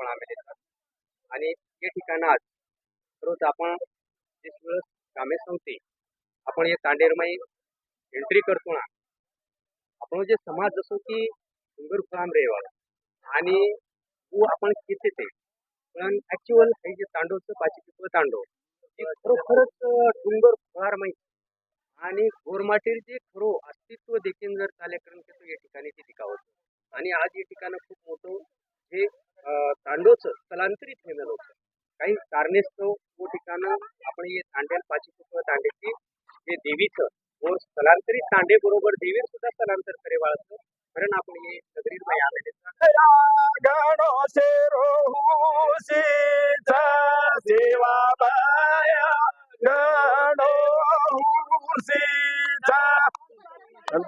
आपण आम्ही देतात. आणि हे ठिकाण आज रोज आपण वेळेस कामे संपते आपण हे तांडेरमाई एंट्री करतो ना, आपण जे समाज जसो की डोंगर फुलाम रेवाळ आणि वो आपण किती ते पण ऍक्च्युअल हे जे तांडवचं पाची तांडव हे खरोखरच डोंगर फुलार माहिती आणि गोरमाटीर जे खरो अस्तित्व देखील जर कार्यक्रम केतो या ठिकाणी ते दिखावत आणि आज हे ठिकाण खूप मोठं हे तांडवचं स्थलांतरित ठेवलं होतं. काही कारणास्तव तो ठिकाण आपण हे तांडेल पाची तांडेची हे देवीचं व स्थलांतरित तांडे बरोबर देवी सुद्धा स्थलांतर करे वाळत कारण आपण हे नगरीत माई आलेले गणो शेरोहुसी सेवा बाया गणो हुसीचा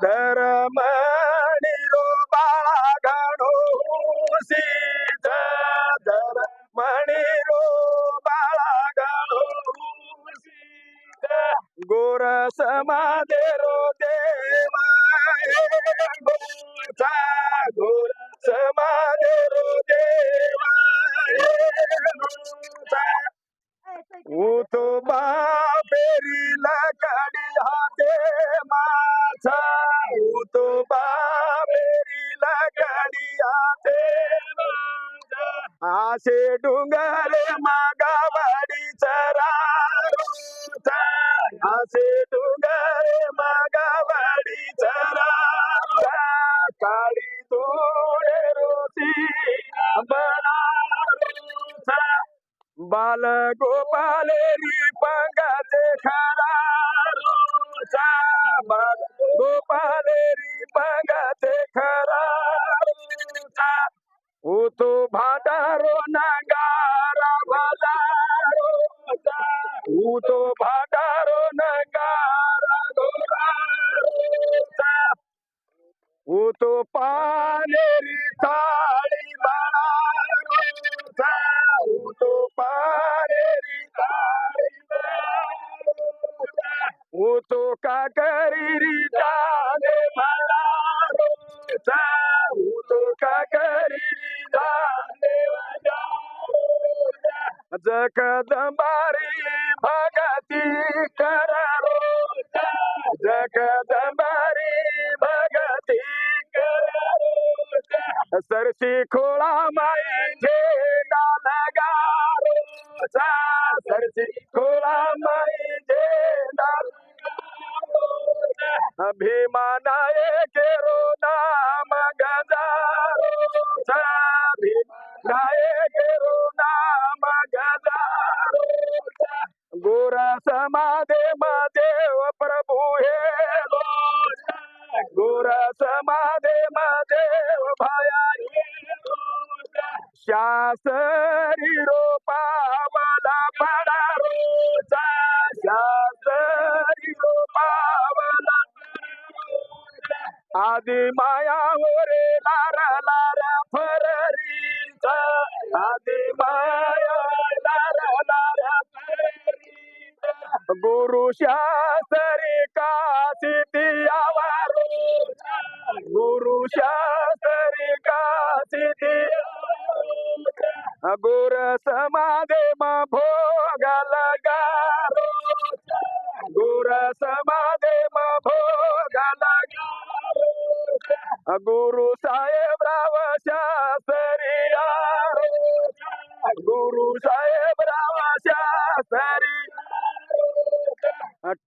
धर्मणी रो बाळा गणो हुसीचा धर्मणी रो बाळा गणो हुसीचा गोर समाधे रो देवा गोर समाधे रो देवा तो बापेरी लकड़ी हाथे माछा तो बापेरी लकड़ी हाथे माछा आसे डुंगरे मागावाडी चरारो आसे डुंगरे मागावाडी चरारो काळी तोडे रोती बना बाल गोपालेरी पंगाचे खरा रोचा बाल गोपालेरी पंगाचे खरा रोचा तो भाटारो नगारा भला रोचा तो भाटारो नगारा गोरा रोचा तो पालेरी थाळी बना रोचा तो पालेरी थाळी वो तो काकरी जाने भला रोचा वो तो काकरी जाने भला जगदंबारी भगती कर रोचा जगदंबारी भगती कर रोचा सरसी खोळा माई झेंडा लगा रोचा सरसी खोळा माई झेंडा भीमा नायके रो नाम गजारोचा भीमा नायके रो नाम गजारोचा गोरा समाधे देव प्रभु हे रोचा गोरा समाधे देव भाया शासरी रोपा मला पडा रोचा शासरी रोपा मला आदि माया ओरे लारा लारा फररीचा आदि माया लारा लारा फररीचा गुरु शास्त्री काशी दियावा रोचा गुरु शास्त्री काशी दियावा गुर समाधे मा भोग लगा रोचा गुर समाधे मा भोग लगा गुरु साहेब राव शास्त्री गुरु साहेब राव शास्त्री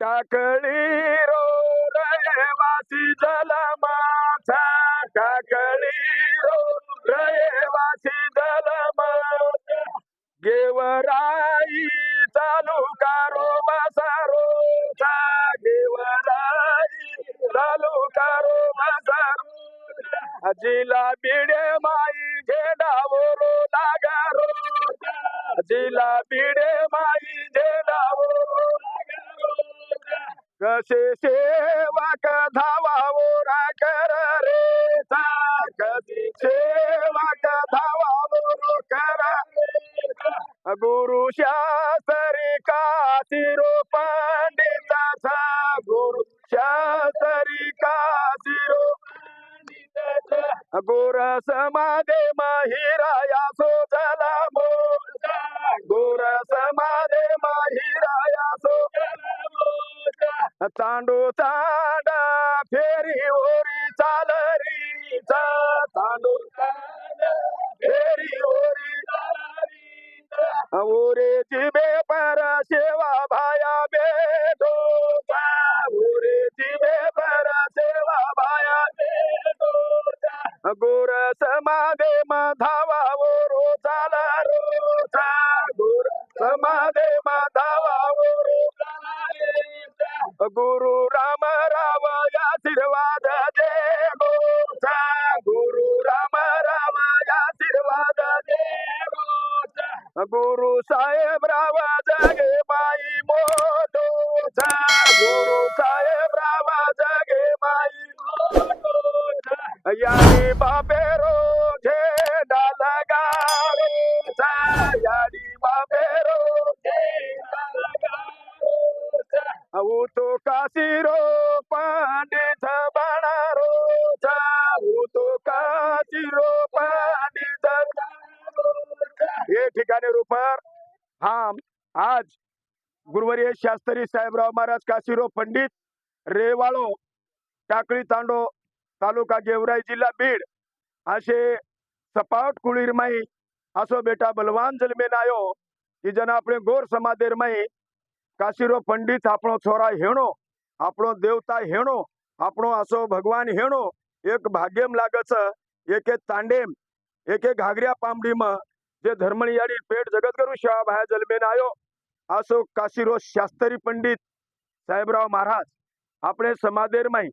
टाकळी रो रहिवासी जलमाचा टाकळी रो रहिवासी जलमाचा गेवराई चालू कारो बसारोचा गेवराई चालू कारो बसारो जिला बिडे माई झेंडावरो लागारो जिला बिडे माई झेंडावरो कसे सेवक धावावोरा कर रे कसे सेवक धावावरो कर गुरु शास्त्री काशिरो पंडिताचा गुरु शास्त्री काशिरो गोर समाधे महिराया सो जला चांडू चांड फेरी ओरी चालरीचा चांडू चांड फेरी ओरी चालरीचा ओरे जिबे पर सेवा भाया बेदो ओरे जिबे पर सेवा भाया बेदो गोर समाधे धावा ओरो चाला रोचा गोर समाधे धावा ओरो गुरु राम राव आशीर्वाद दे गोचा गुरु राम राव आशीर्वाद दे गोचा गुरु साहेब राव जगे माई मोठोचा गुरु साहेब राव जगे माई मोठोचा यारी बापेरो झेंडा लगारोचा यारी बापेरो झेंडा लगारोचा तो काशीरो पंडित बनारो तो काशीरो पंडित हे ठिकाणी रूपर हम आज गुरुवर्य शास्त्री साहेबराव महाराज काशीरो पंडित रेवाळो टाकळी तांडो तालुका गेवराई जिल्हा बीड असे सपाट कुळीरमाई असो बेटा बलवान जन्मे नायो की जन आपले गोर समाधेरमाई काशीरो पंडित आपणो छोरा हेणो आपणो देवता हेणो आपणो असो भगवान हेणो एक भाग्यम लागच एक तांडेम एक घागऱ्या पामडीम जे धर्मणियाडी पेट जगतगुरु शिवा भाया जलमेन आयो असो काशीरो शास्त्री पंडित साहेबराव महाराज आपणे समाधेर माई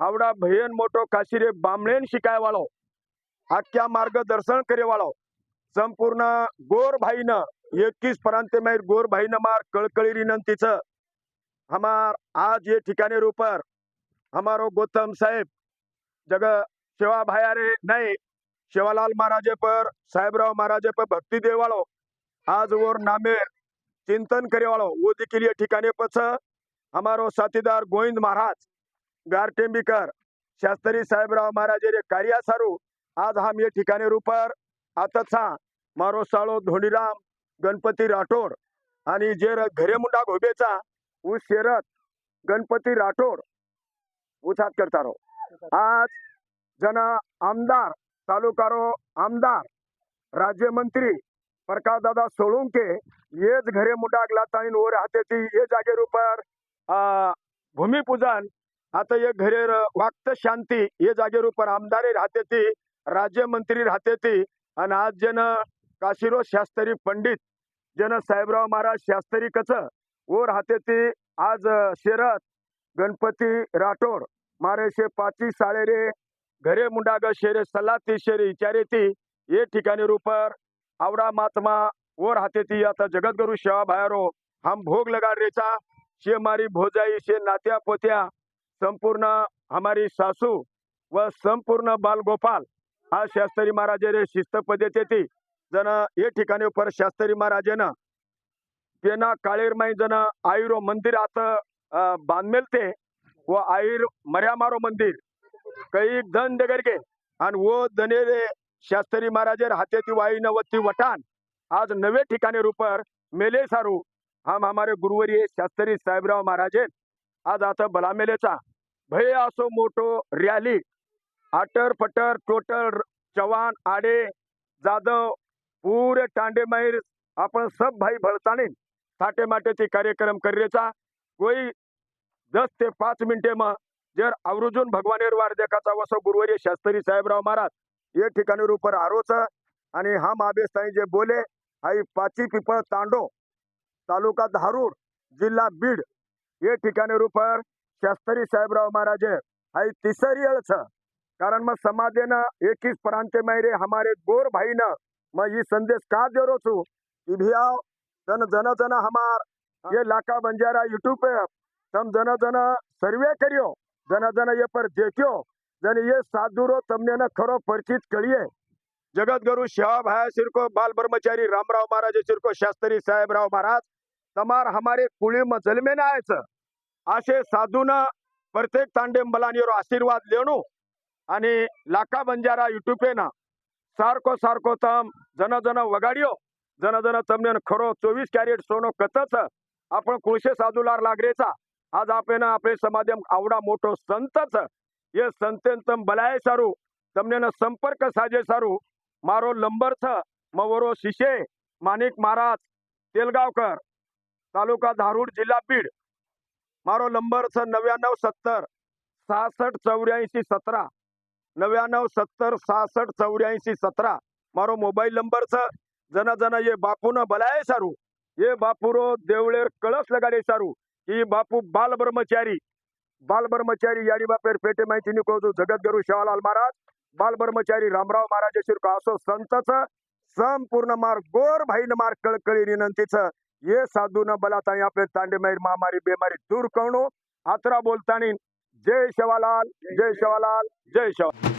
आवडा भयन मोठो काशीरे बामणेन शिकाय वाळो आख्या मार्गदर्शन करे वाळो संपूर्ण गोर भाईन 21 परांते मार गोर भाईन मार कळकळी विनंतीच हमार आज ये ठिकाने रूपर हमारो गौतम साहेब जग सेवा भायारे नहीं शिवालाल महाराजे पर साहेबराव महाराजे पर भक्ति दे वालो आज और नामेर चिंतन करे वालो वो के लिए ठिकाने पछ हमारो साथीदार गोविंद महाराज गारटेंबीकर शास्त्री साहेबराव महाराजे रे कार्या सारू आज हम ये ठिकाने रूपर आता मारो साळो धोंडीराम गणपती राठोड आणि जे घरे मुंडा घोबेचा उ शेरत गणपती राठोड उछात करता रहो आज जना आमदार तालुकारो आमदार राज्यमंत्री प्रकाश दादा सोळुंके येच घरे मुंडा ग्लाताईन ओर हातेती ये जागे रूपर भूमिपूजन आता ये घरे वाक्त शांती ये जागे रूपर आमदारे राहतेती राज्यमंत्री राहतेती आणि आज जन काशीरो शास्त्री पंडित जन साहेबराव महाराज शास्त्री कच वो राहतेती आज शेरत गणपती राठोड मारे शे पाची साळे रे घरे मुंडाग शेरे सलाती शेरे विचारेती ये ठिकाणी रूपर आवडा महात्मा वो राहतेती आता जगतगुरु शिवा भायारो हम भोग लगाड रेचा शे मारी भोजाई शे नात्या पोत्या संपूर्ण हमारी सासू व संपूर्ण बाल गोपाल हा शास्त्री महाराजे रे शिस्त पद्धती जन ये ठिकाणी पर शास्त्री महाराजे न तेना काळेर माई जन आईरो मंदिर आता बांधमेलते वो आईर मर्या मारो मंदिर कई धन देगर के आणि वो दनेरे शास्त्री महाराजे हाते ती वाई नवती वटान आज नवे ठिकाणी रूपर मेले सारू हम हमारे गुरुवर्य शास्त्री साहेबराव महाराजे आज आता बला मेलेचा भय असो मोठो रॅली आटर पटर टोटल चव्हाण आडे जाधव पूरे टांडे माहिर आपण सब भाई भळतानी साठे माटेची कार्यक्रम करेचा कोई 10 ते 5 मिनिटे में जर अवरुजून भगवानेर वार देखाचा वसो गुरुवर्य शास्त्री साहेबराव महाराज ये ठिकाणी रूपर आरोच आणि हम आबेस्ताई जे बोले आई पाची पिपळ तांडो तालुका धारूर जिल्हा बीड ये ठिकाणी रूपर शास्त्री साहेबराव महाराजे आई तिसरी अळछ कारण मग समाधेन 21 परांते मायरे हमारे गोर भाई न मैं ये संदेश का दे रो छू कि भैया जन जन जन हमार ये लाका बंजारा यूट्यूब पे तम जन जन सर्वे करियो जन जन ये पर देखियो जन ये साधुरो तमने न खरो परिचित करिए जगत गुरु शिवा भाया सिरको बाल ब्रह्मचारी रामराव महाराज सिरको शास्त्री साहेबराव महाराज तमार हमारे कुळी में जन्मे न आयच असे साधून प्रत्येक तांडे बलानीरो आशीर्वाद लेणू आणि लाका बंजारा यूट्यूब पे ना सारको सारको तम जन जन वगाडियो जन जन तमने खरो 24 कॅरेट सोनो कतच आपण कुळशे साधूलार लागरेचा आज आपण આપણે સમાજમ આવડા મોટો સંત છે એ સંતેન તમ બલાય સારું તમને સંપર્ક સાજે સારું મારો નંબર છે મવરો શિશે માનિક મહારાજ તેલગાવકર તાલુકા ધારૂડ જિલ્લા बीड મારો નંબર છે 9970 66 84 17 9970 66 84 17 મારો મોબાઈલ નંબર છે जना जना ये बापू न बलाय सारू ये बापूरो देवळेर कळस लगाडे सारू ही बापू बाल ब्रह्मचारी याडी बापेर पेटे माहिती निको जगद्गुरु शिवालाल महाराज बाल ब्रह्मचारी रामराव महाराज शिरको असो संतच संपूर्ण मार गोर भाई न मार कळकळी विनंतीच ये साधू न बलाता आपले तांडे मारी महामारी बेमारी दूर करणो आतरा बोलतानी जय शिवालाल जय शिवालाल जय शिवा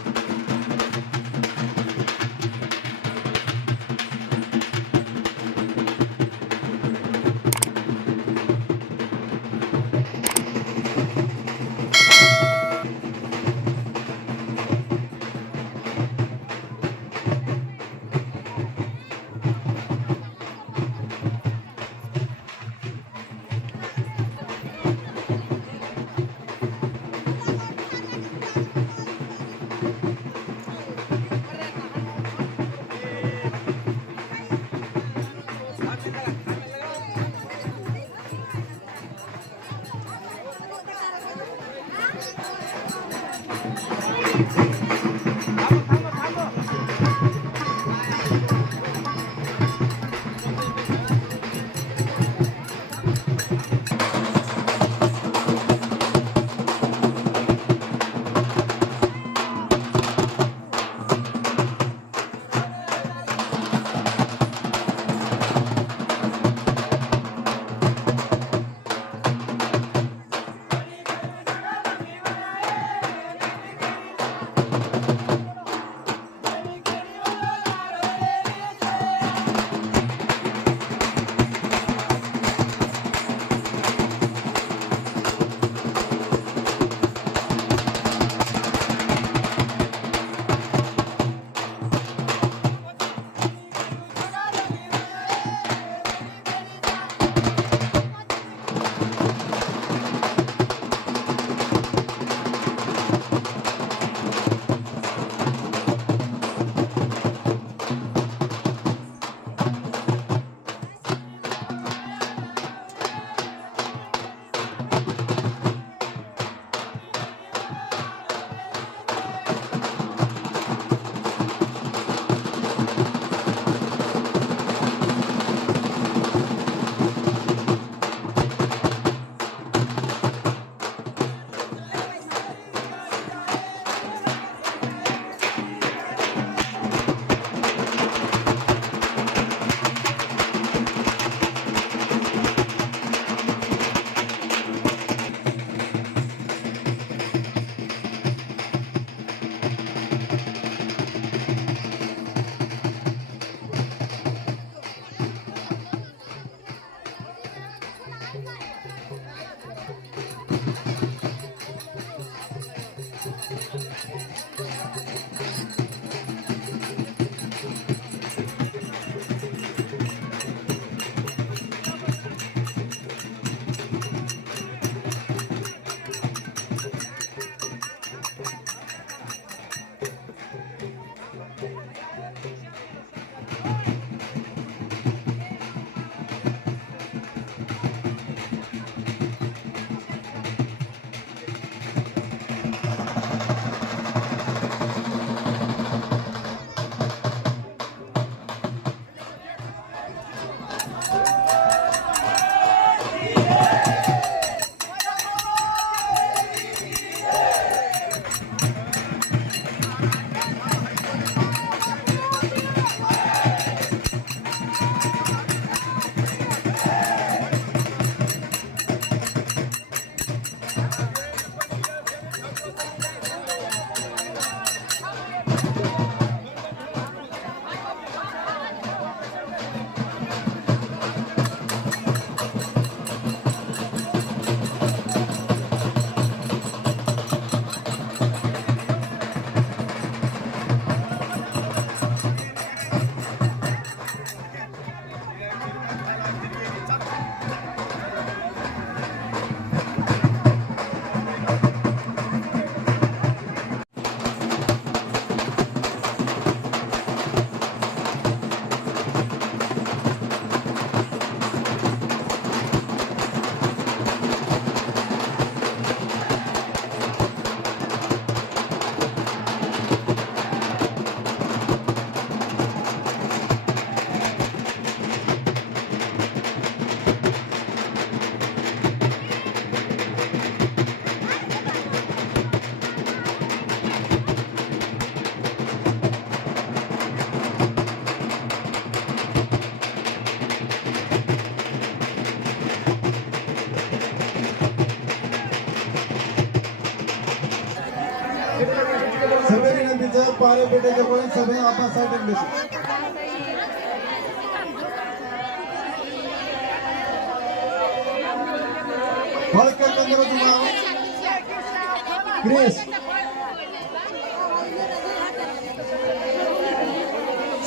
पेटेच्या गोळी सभे आपण साईड बसू. फरक करताना तुम्हाला क्रिस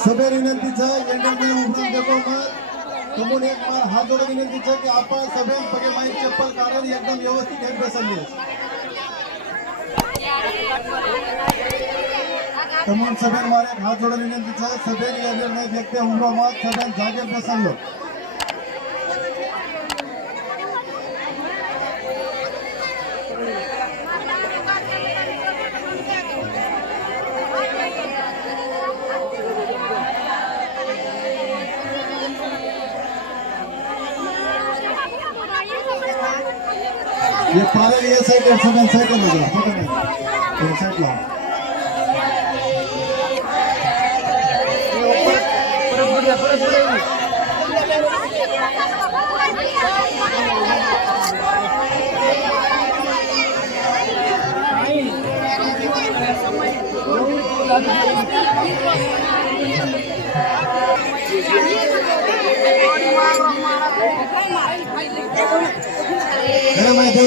सभे विनंतीचं एंटरटेन उठून देखो मग तुम्ही एक मार हात जोडून विनंतीचं की आपण सभेत बघे माहीत चप्पल काढून एकदम व्यवस्थित एक बसली तमाम सभेत मारे हात जोडून विनंतीचं सभेत या निर्णय व्यक्त उभा मत सभेत जागेत बसलो. ये पारे ये साइड सगळ्यांना साईडला बघा फोटो नाही साईडला माहिती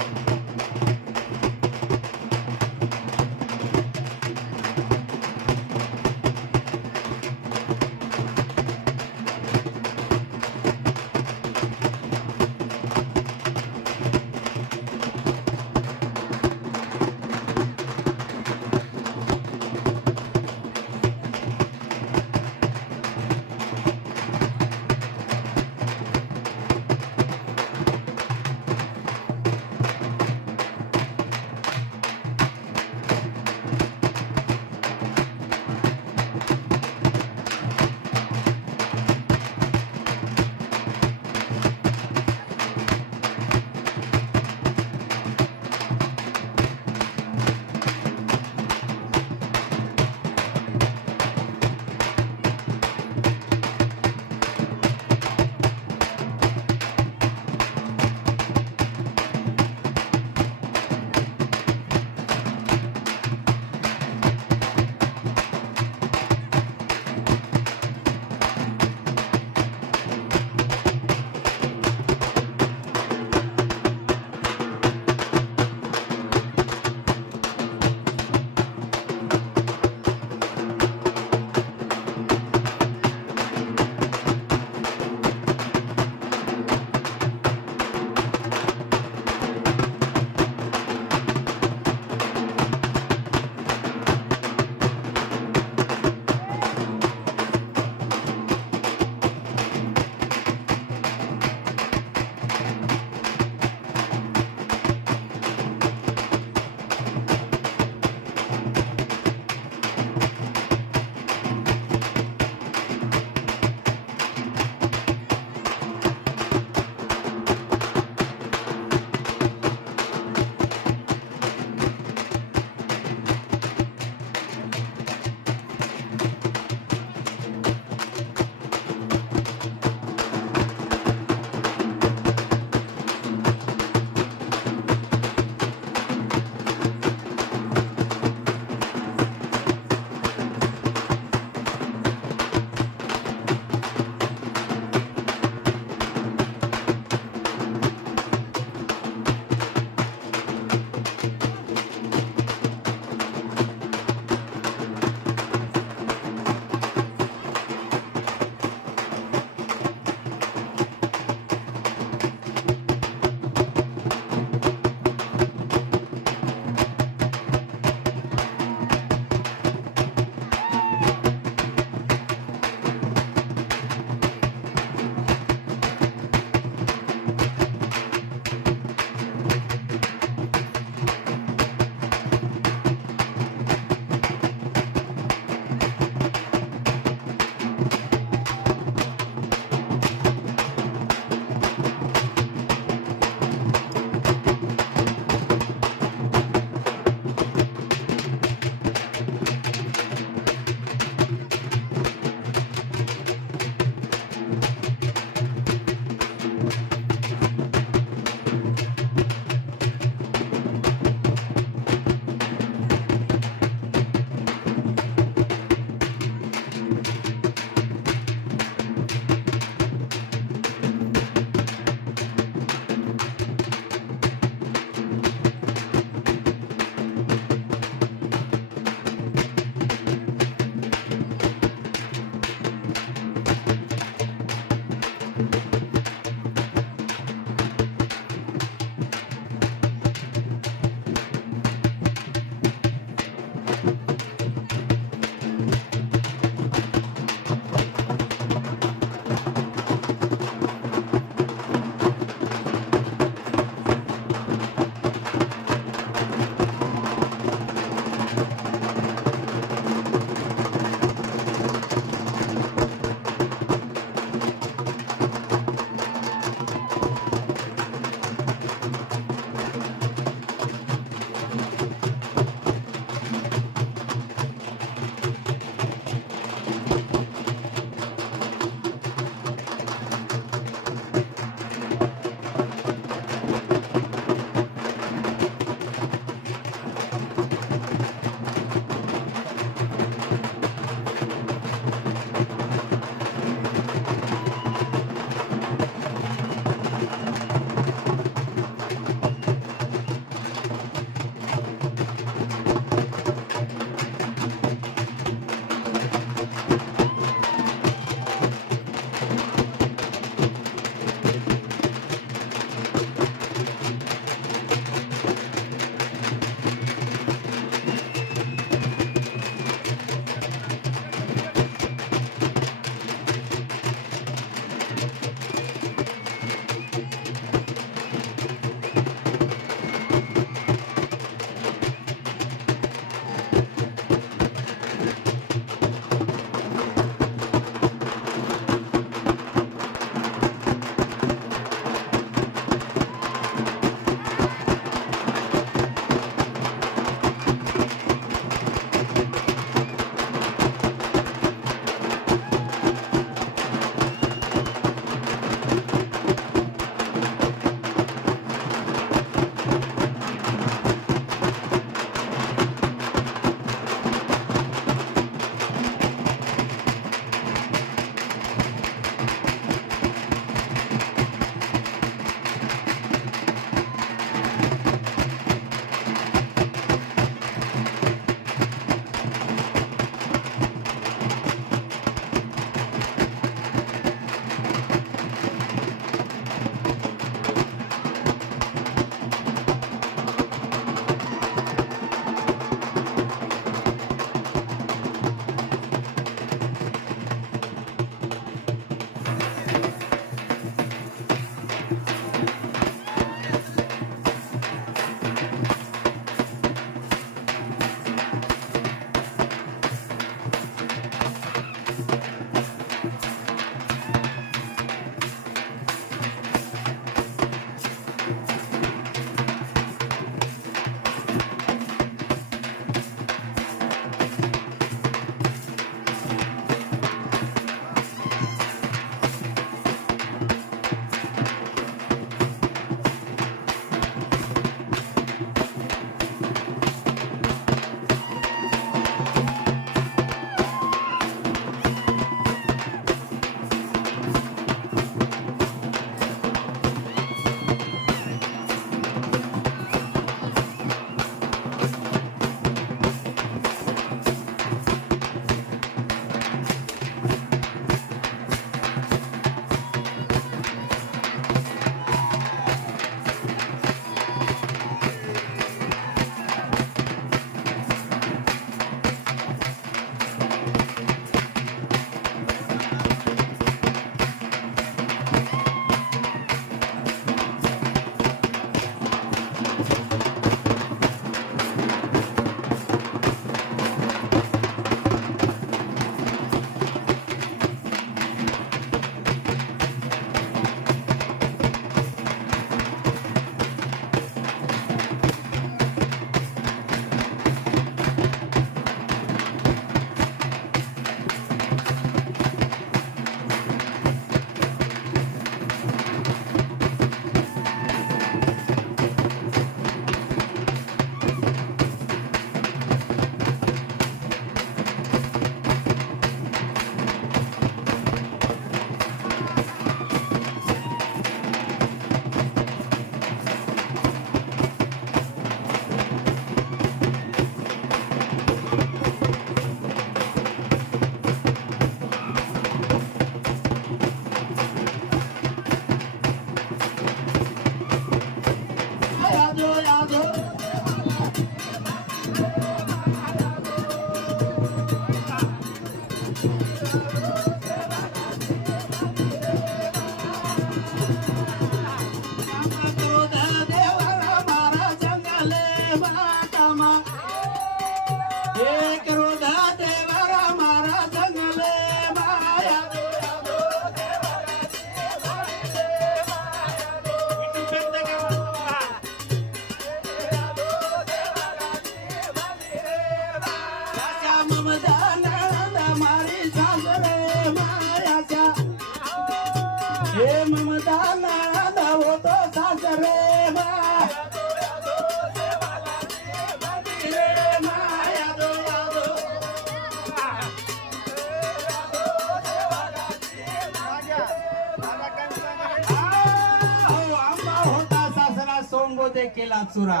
संबोधे केला चुरा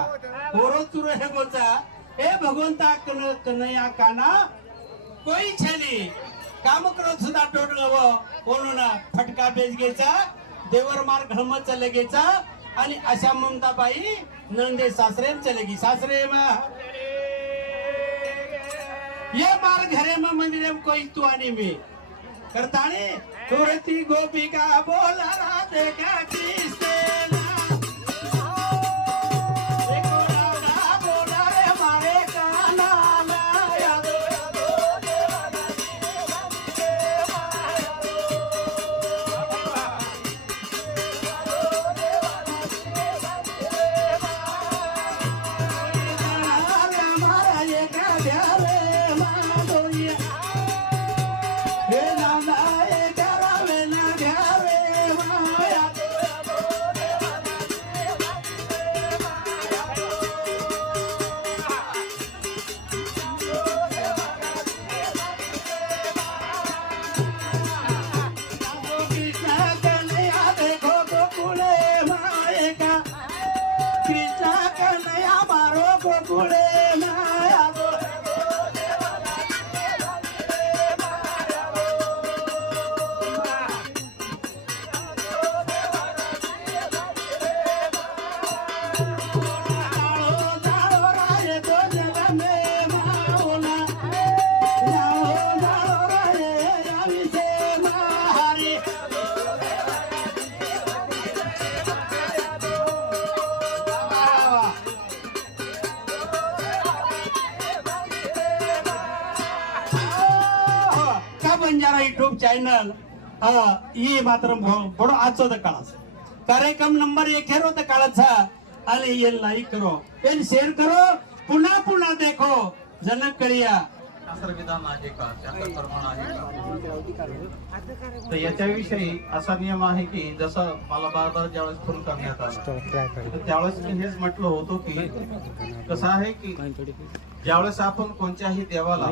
पोरो चुर हे गोचा हे भगवंता कनया काना कोई छली काम करत सुद्धा टोटलव म्हणून फटका बेज घ्यायचा देवर मार घळम चले घ्यायचा आणि अशा ममताबाई नंदे सासरे चले गी सासरे ये मार घरे में मंदिर कोई तू आणि मी करताने तुरती गोपिका बोला राधे का कृष्ण बंजारा यूट्यूब चॅनल ಈ ಮಾತ್ರ ಬಡ ಆಚೋದ ಕಾಳಸ कार्यक्रम नंबर 1 हेरो त काळाचा आणि ये लाईक करो ये शेअर करो पुन्हा पुन्हा देखो जनक कळिया शास्त्र विधान आहे का शास्त्र प्रमाण आहे का तर याच्याविषयी असा नियम आहे की जसं मला बार ज्यावेळेस फोन करण्यात आला तर त्यावेळेस मी हेच म्हटलं होतो की कसं आहे की ज्यावेळेस आपण कोणत्याही देवाला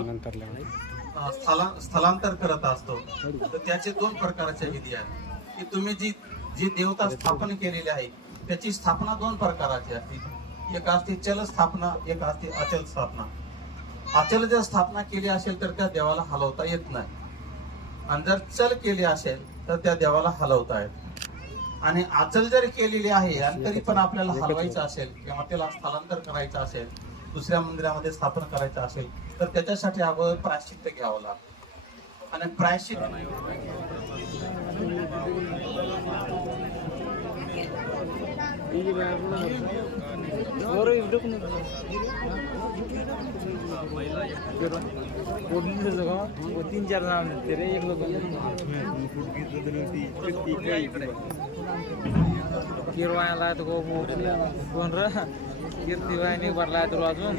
स्थलांतर करत असतो तर त्याचे 2 प्रकारच्या विधी आहेत की तुम्ही जी देवता स्थापन केलेली आहे त्याची स्थापना 2 प्रकारची असते एक असते चल स्थापना एक असते अचल स्थापना अचल जर स्थापना केली असेल तर त्या देवाला हलवता येत नाही आणि जर चल केली असेल तर त्या देवाला हलवता येत आणि अचल जर केलेली आहे आणि तरी पण आपल्याला हलवायचं असेल किंवा त्याला स्थलांतर करायचं असेल दुसऱ्या मंदिरामध्ये स्थापन करायचं असेल तर त्याच्यासाठी आपण प्रायश्चित्त घ्यावं लागतं आणि प्रायश्चित्त तीन चार नाम तेरे एक लोग गिरवायला तो कोण र कीर्ती वाहिनी भरला तो अजून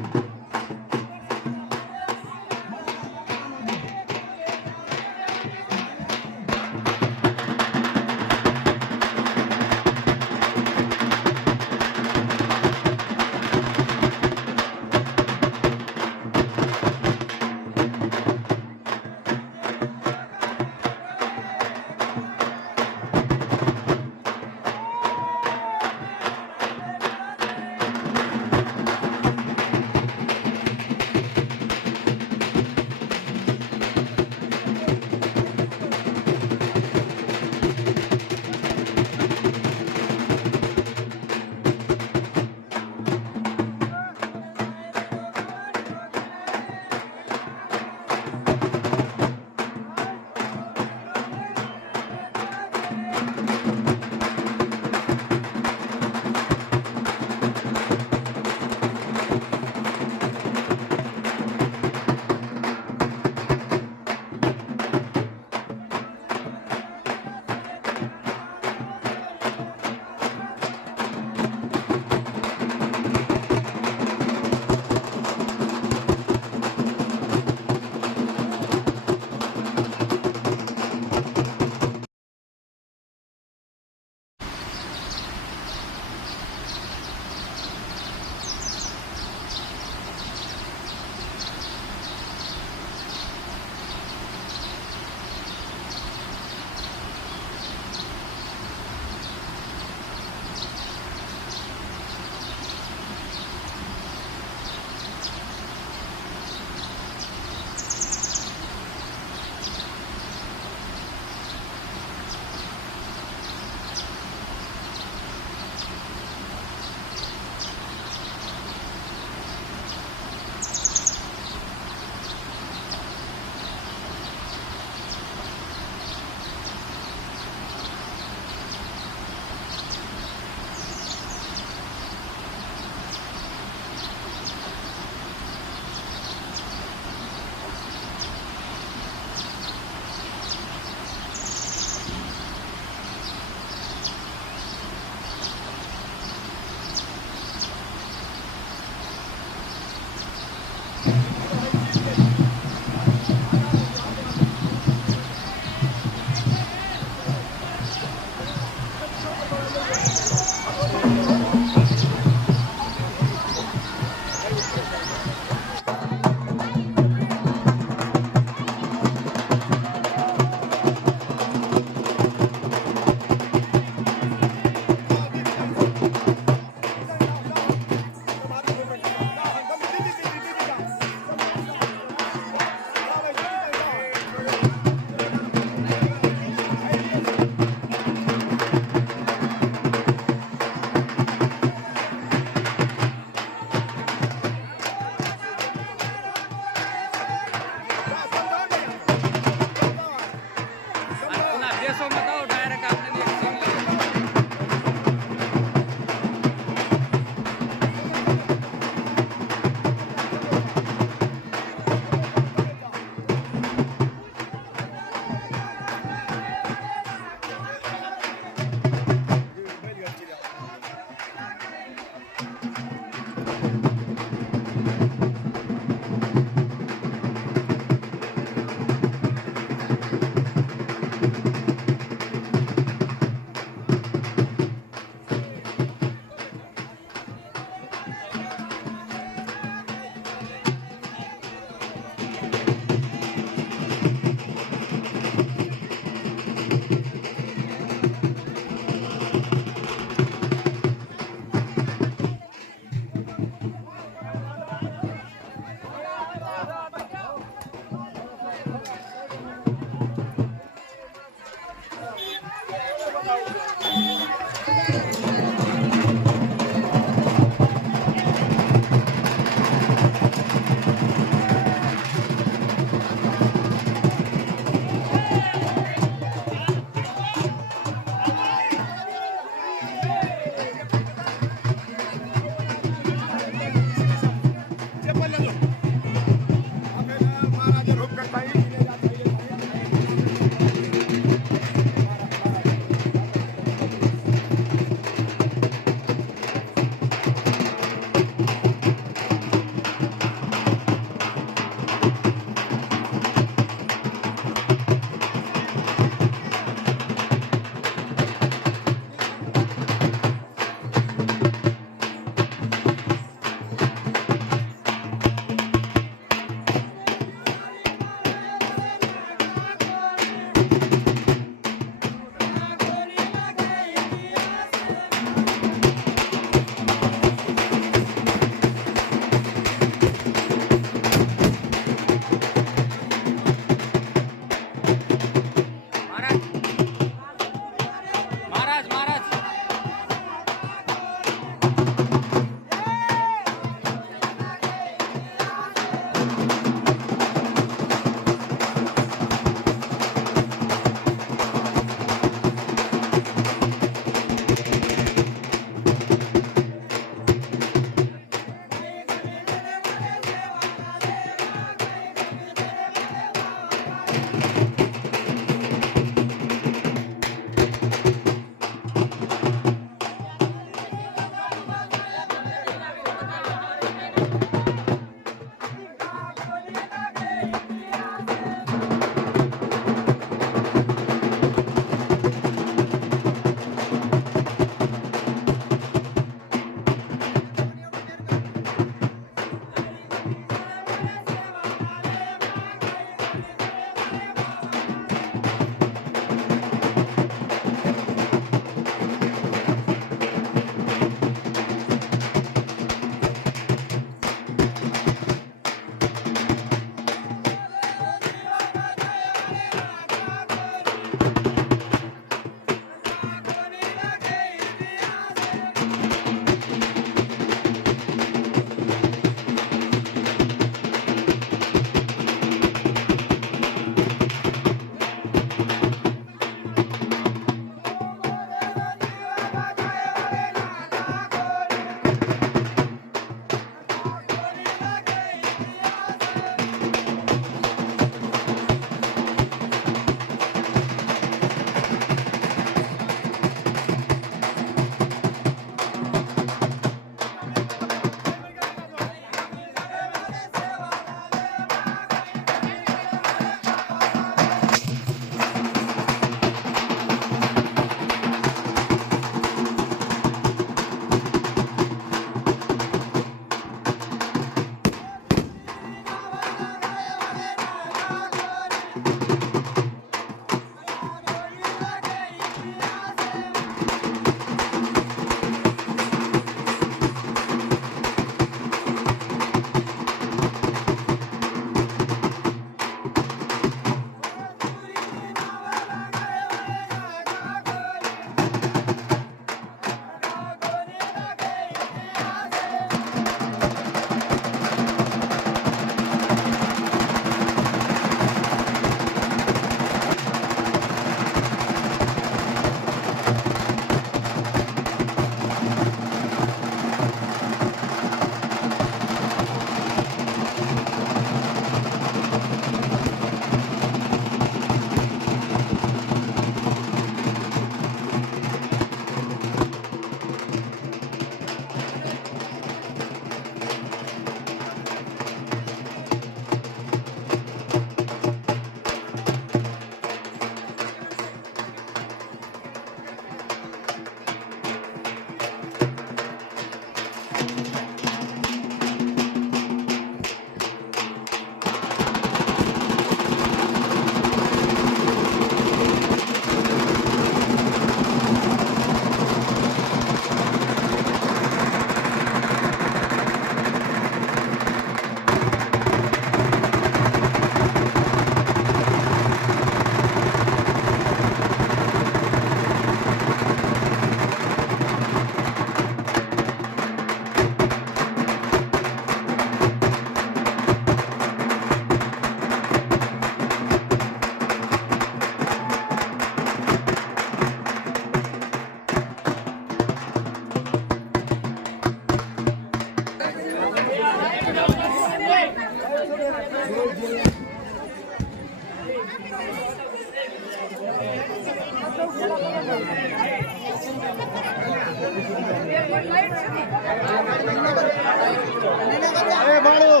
बाळू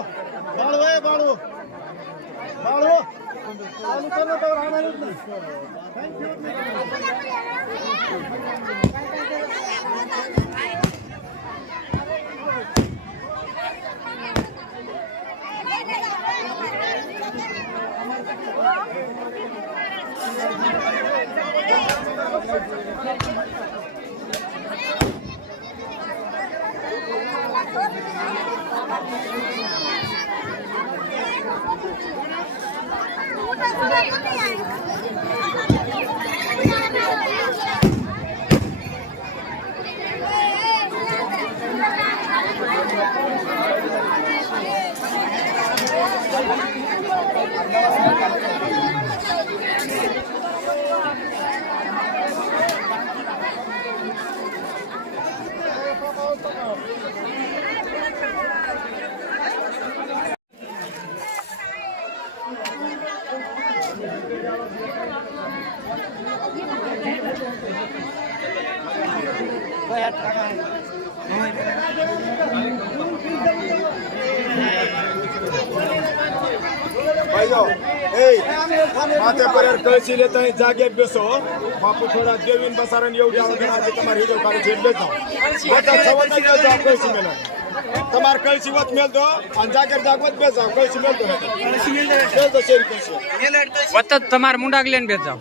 बाळू ए बाळू बाळू चालू कर ना तो राहणारच नाही भाइयों ए माथे पर कळशी लेता जागे बेसो बापू थोड़ा देवीन बसारन येऊ द्या वगैरे आज तुम्हारे हिजो काढे झेल बेसो आता सवत नाही जाऊ कळशी मेला तुम्हार कळशी वत मेल दो आणि जागेर जागवत बेसो कळशी मेल दो कळशी मेल दो शेर कळशी वत તમાર મુંડા ગ્લેન બેસ જાવ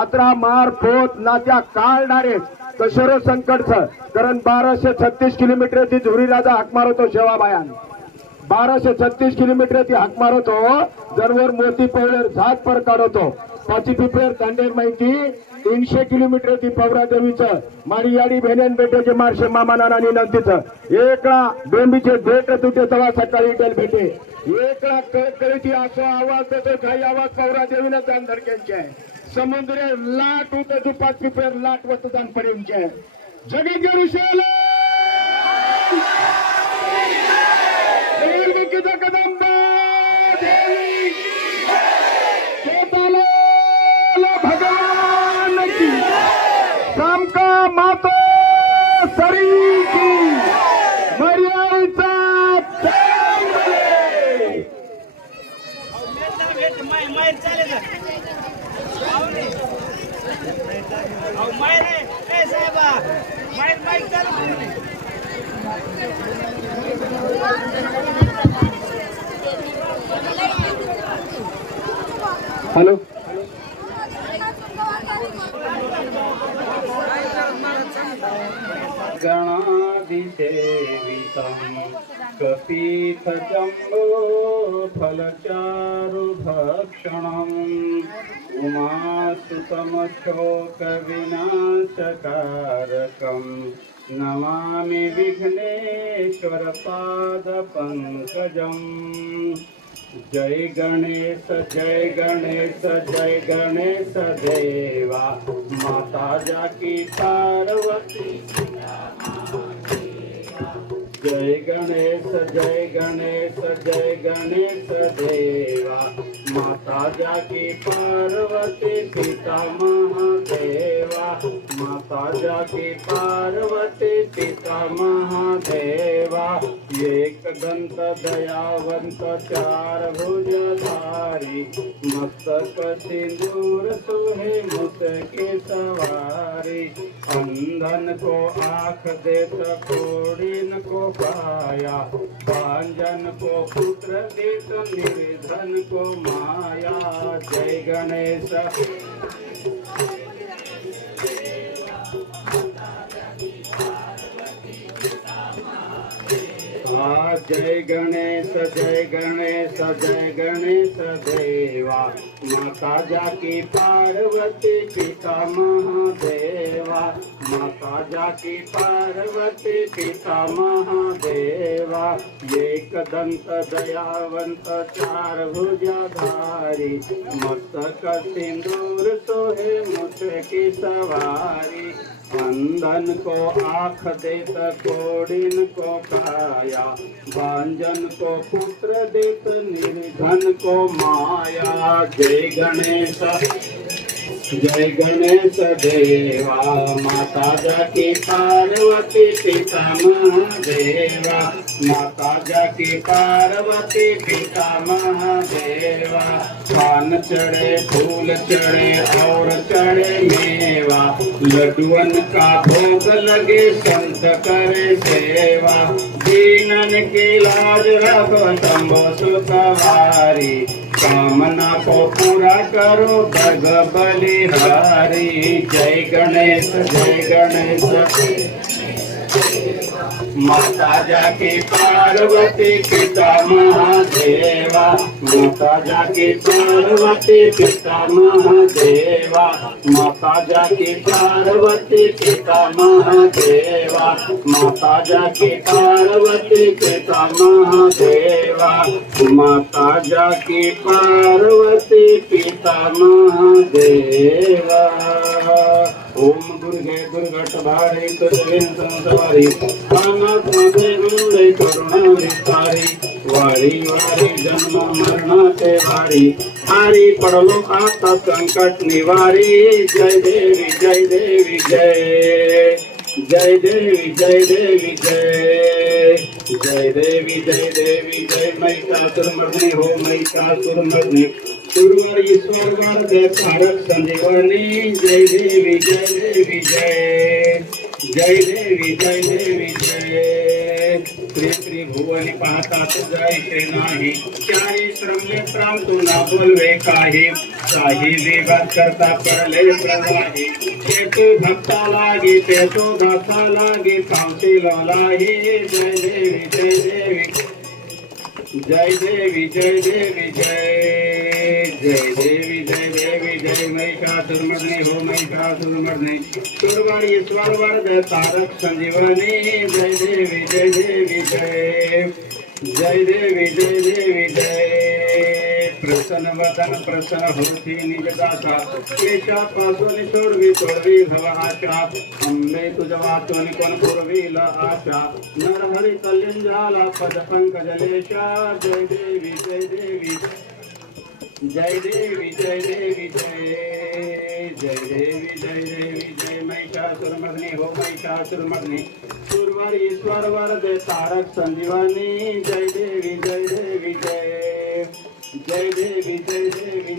आत्रा मार पोत नात्या काढणारे कशोर संकटचं कारण 1236 किलोमीटर ती झुरी राजा हाक मारतो शेवाबायान 1236 किलोमीटर ती हाक मारतो जनवर मोती पवळेर झात पर काढवतो पाची पिपेर तांडेर माहिती 300 किलोमीटर ती पवरा देवीचं मारियाडी भेनेन बेटेचे मार्शे मामा नाना विनंतीचं एकला डोंबीचे भेट तुटे तवा सकाळी टेल भेटे एकला कळकळीची असो आवाज देतो काही आवाज पवरा देवीनं जाण धडक्यांचे समुद्रे लाट उत दुपात पिपेर लाट वतदान पर्यंतचे जगत गरुशेल कदम देवी भगवान की सामका मातो सरी की मर्यादेचा हॅलो गणादिसेवितं कपीथजम्बो फलचारुभक्षणम् उमासुतमशोकविनाशकारकं नमामि विघ्नेश्वरपादपङ्कजम् जय गणेश देवा माता जाकी पार्वती जय गणेश देवा माता जाकी पार्वती पिता महादेवा माता जाकी पार्वती पिता महादेवा एक दंत दयावंत चार भुजधारी मस्तक सिंदूर सोहे मुसके सवारी अंधन को आँख देत कोड़ीन को पाया पांजन को पुत्र देत निर्धन को माया जय गणेश जय गणेश देवा माता जाकी पार्वती पिता महादेवा माता जाकी पार्वती पिता महादेवा एक दंत दयावंत चार भुजाधारी मस्तक सिंदूर सोहे मुसकी सवारी अंधन को आँख देत कोड़िन को काया भांजन को पुत्र देत निर्धन को माया जय गणेश देवा माता जाकी पार्वती पिता महादेवा माता जाकी पार्वती पिता महादेवा पान चढ़े फूल चढ़े और चढ़े मेवा लड्डुअन का भोग लगे संत करे सेवा दीनन की लाज रखो तंबो सुखवारी कामना को पूरा करो भग बलिहारी जय गणेश माता जाकी पार्वती पिता महादेवा माता जाकी पार्वती पिता महादेवा माता जाकी पार्वती पिता महादेवा माता जाकी पार्वती पिता महादेवा माता जाकी पार्वती पिता महादेवा ओम दुर्गे दुर्गट भारी तुझेन संसवारी पानात मध्ये गुंडे करुणा विस्तारी वारी वारी जन्म मरणाचे भारी आरी पडलो आता संकट निवारी जय देवी जय महिषासुरमर्दिनी हो महिषासुरमर्दिनी सुरवर ईश्वरवर देव भारत संजीवनी जय देवी श्री भुवनी पाहता तुझा इथे नाही चारी श्रमले प्राम तू ना बोलवे काही काही दिवस करता परले प्रवाही ते तू भक्ता लागी ते तू दासा लागी पावतील लाही जय देवी जय देवी जय देवी जय देवी जय देवी जय देवी जय महिषासुरमर्दिनी हो महिषासुरमर्दिनी सुरवर ईश्वर वर्ग तारक संजीवनी जय देवी जय देवी जय देवी जय देवी जय प्रसन्न वदन प्रसन्न होती निज दासा केशा पासून सोडवी भव आशा अंबे तुझ्या वाचून कोण पूर्वीला आशा नरहरी कल्याण झाला पद पंकजलेशा जय देवी जय देवी जय देवी जय देवी जय देवी जय देवी जय महिषासुरमर्दिनी हो महिषासुरमर्दिनी सुरवर ईश्वर वरदे तारक संजीवनी जय देवी जय देवी जय देवी जय देवी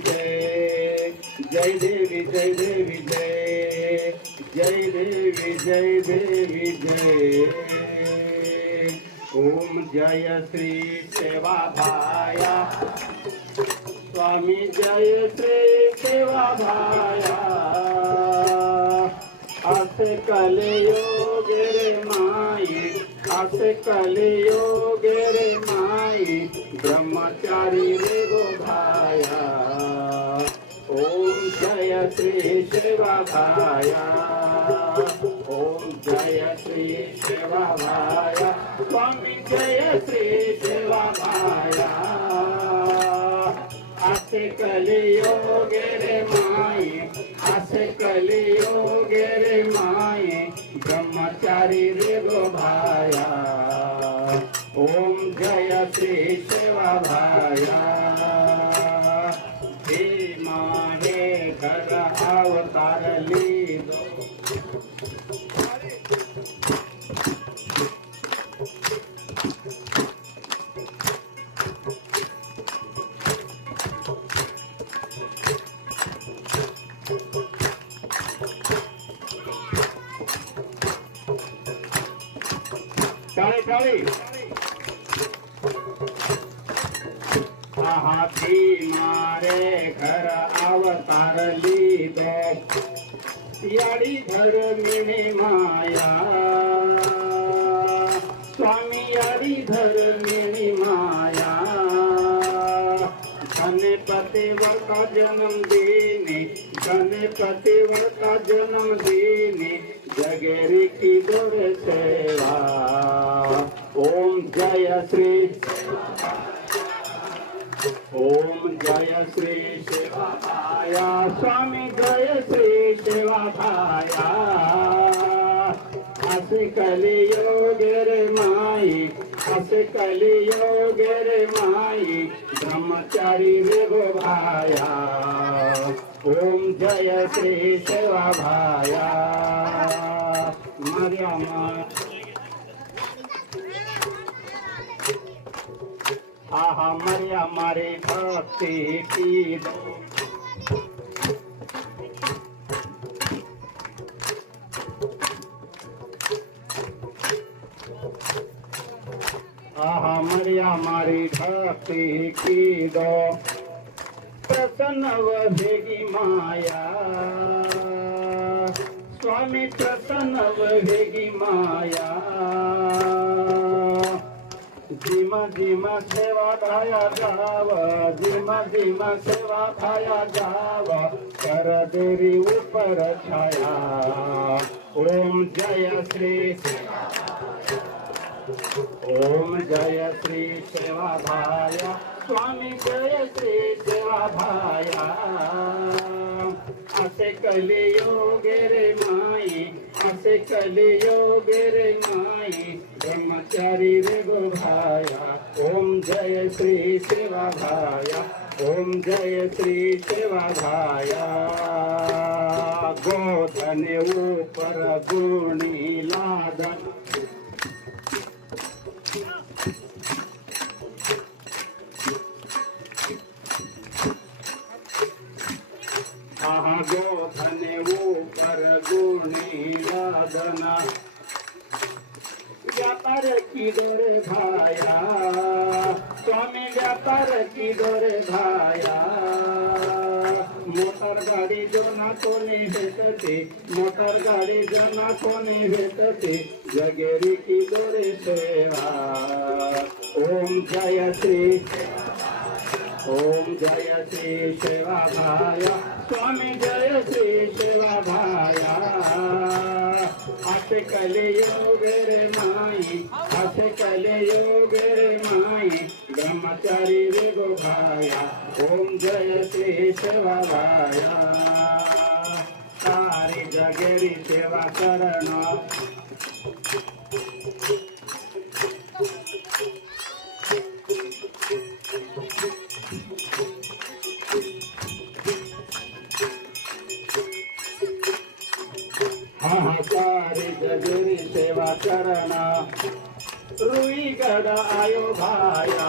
जय देवी जय देवी जय देवी जय देवी जय ओम जय श्री सेवा भाया स्वामी जय श्री सेवा भाया असे कलयोग रे माई असे कलयोग रे माई ब्रह्मचारी रे गो भाया ओम जय श्री सेवा भाया ओम जय श्री सेवा भाया स्वामी जय श्री सेवा भाया असे कलियोग रे माई असे कलियोग रे माई ब्रह्मचारी रे गो भाया ओम जय श्री सेवा भाया हे माहे घर अवतारली टाळी हाथी मारे घर अवतारली दो याडी धर मिणे माया स्वामी याडी धर मिणे माया गणपतीवर का जन्म देने गणपतीवर का जन्म देने जगेरी की दौड़ सेवा ओम जय श्री ओम जय श्री सेवा भाया स्वामी जय श्री सेवा भाया असे कलियोग रे माई असे कलियोग रे माई ब्रह्मचारी रे गो भाया ओम जय श्री सेवा भाया मर्या आहा मर्या मारे भक्ति की आहा मर्या मारी भक्ति की दो प्रसन्न वेगी माया स्वामी प्रसन्न वेगी माया जिमा जिमा सेवा भाया जाव जिमा जिमा सेवा भाया जाव कर देरी ऊपर छाया ओम जय श्री ओम जय श्री सेवा भाया स्वामी जय श्री सेवा भाया असे कलियोग रे माई असे कलियोग रे माई ब्रह्मचारी रे गो भाया ओम जय श्री सेवा भाया ओम जय श्री सेवा भाया गोधन ऊपर गुणी लादन आहा गोधन ऊपर गुणी लादना व्यापार की डोरे भाया स्वामी व्यापार की डोरे भाया गाडी जोना कोणी भेटते मोटर गाडी जोना कोणी भेटते जगेरी की दोरे सेवा ओम जय श्री सेवा भाया स्वामी जय श्री सेवा भाया असे कले योग रे माई असे कले योग रे माई ब्रह्मचारी रे गो भाया ओम जय श्री सेवा भाया सारी जगेरी सेवा करणं सारी जगेरी सेवा करना रुईगड आयो भाया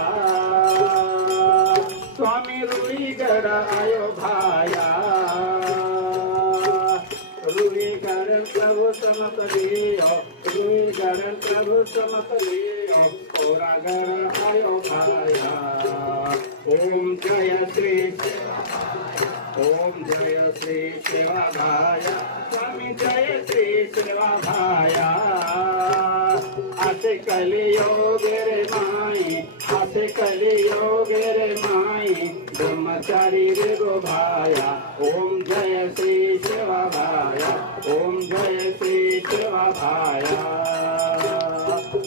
स्वामी रुईगड आयो भाया रुईगड प्रभु समतलियो रुईगड प्रभु समतलियो ओरागड आयो भाया ओम जय श्री सेवा भाया स्वामी जय श्री सेवा भाया असे कलियोग रे माई असे कलियोग रे माई ब्रह्मचारी रे गो भाया ओम जय श्री सेवा भाया ओम जय श्री सेवा भाया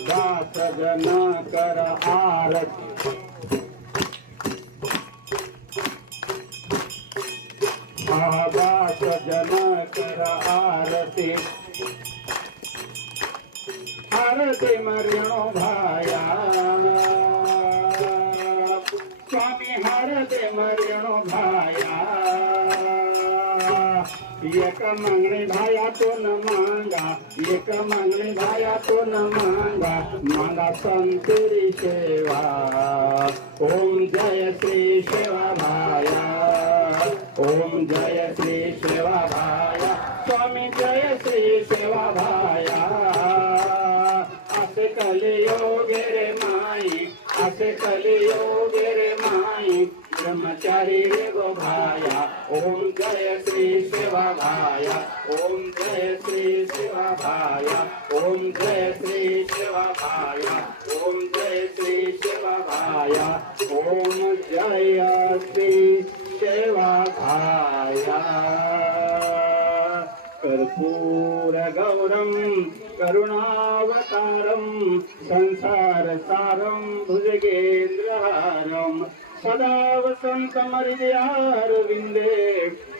दास जन कर आरती दास जन कर आरती आरती मरिणो भाया स्वामी हरते मरिणो भाया एक मंगणे भाया तो न मांगा एक मंगणे भाया तो न मांगा मांगा संतुरी सेवा ओम जय श्री सेवा भाया ओम जय श्री सेवा भाया स्वामी जय श्री सेवा भाया असे कलियोग रे माई असे कलियोग रे माई ब्रह्मचारी रे गो भाया ओम जय श्री सेवा भाया ओम जय श्री सेवा भाया ओम जय श्री सेवा भाया ओम जय श्री सेवा भाया ओम जय श्री सेवा भाया कर्पूर गौरम करुणावतारम संसार सारम भुजगेंद्रहारम सदा वसंतम हृदयारविंदे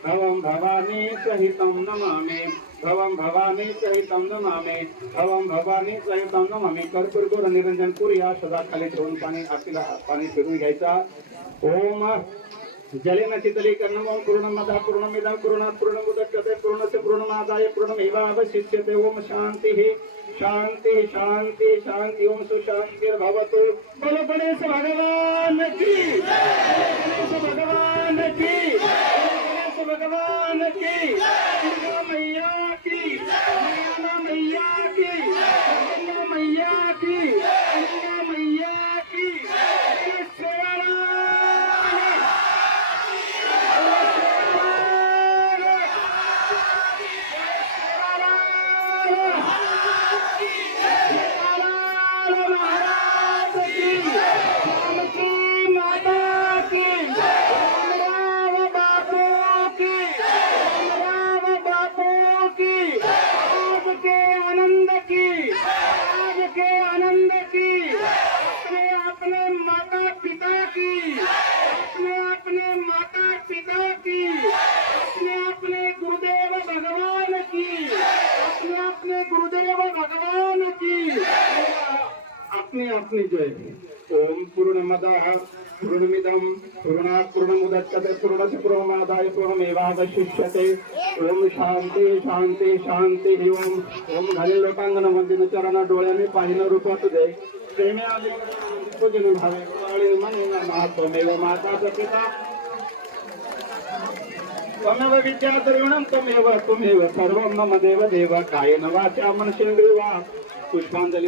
भवं भवानी सहितं नमामि भवं भवानी सहितं नमामि भवं भवानी सहितं नमामि कर्पूर गौर निरंजन कुर्या सदा खाली ठेवून पाणी आरतीला पाणी फिरून घ्यायचा ओम जलेन शीतली कर्णमों पूर्णमदा पूर्णमिदं पूर्णात् पूर्णमुदच्यते पूर्णस्य पूर्णमादाय पूर्णमेवावशिष्यते ओम शांतिः शांति शांति शांति ओम सुशांतिर्भवतु बोलो गणेश भगवान की गणेश भगवान की गणेश भगवान की दुर्गा मैया की मैया मैया की दुर्गा मैया की दुर्गा मैया की अपनी जय ओम पूर्णमदः पूर्णमिदं पूर्णात् पूर्णमुदच्यते पूर्णस्य पूर्णमादाय पूर्णमेवावशिष्यते ओम शांती शांती शांती ओम ओम घालील लोटांगण मंदिर चरण डोळ्याने पाहिलं रूपात दे प्रेमे आले पूजन भावे वाळी मने महात्मेव माताच पिता त्वमेव विद्या द्रविणं त्वमेव सर्वं मम देव देव कायेन वाचा मनसेन्द्रिया वा पुष्पांजली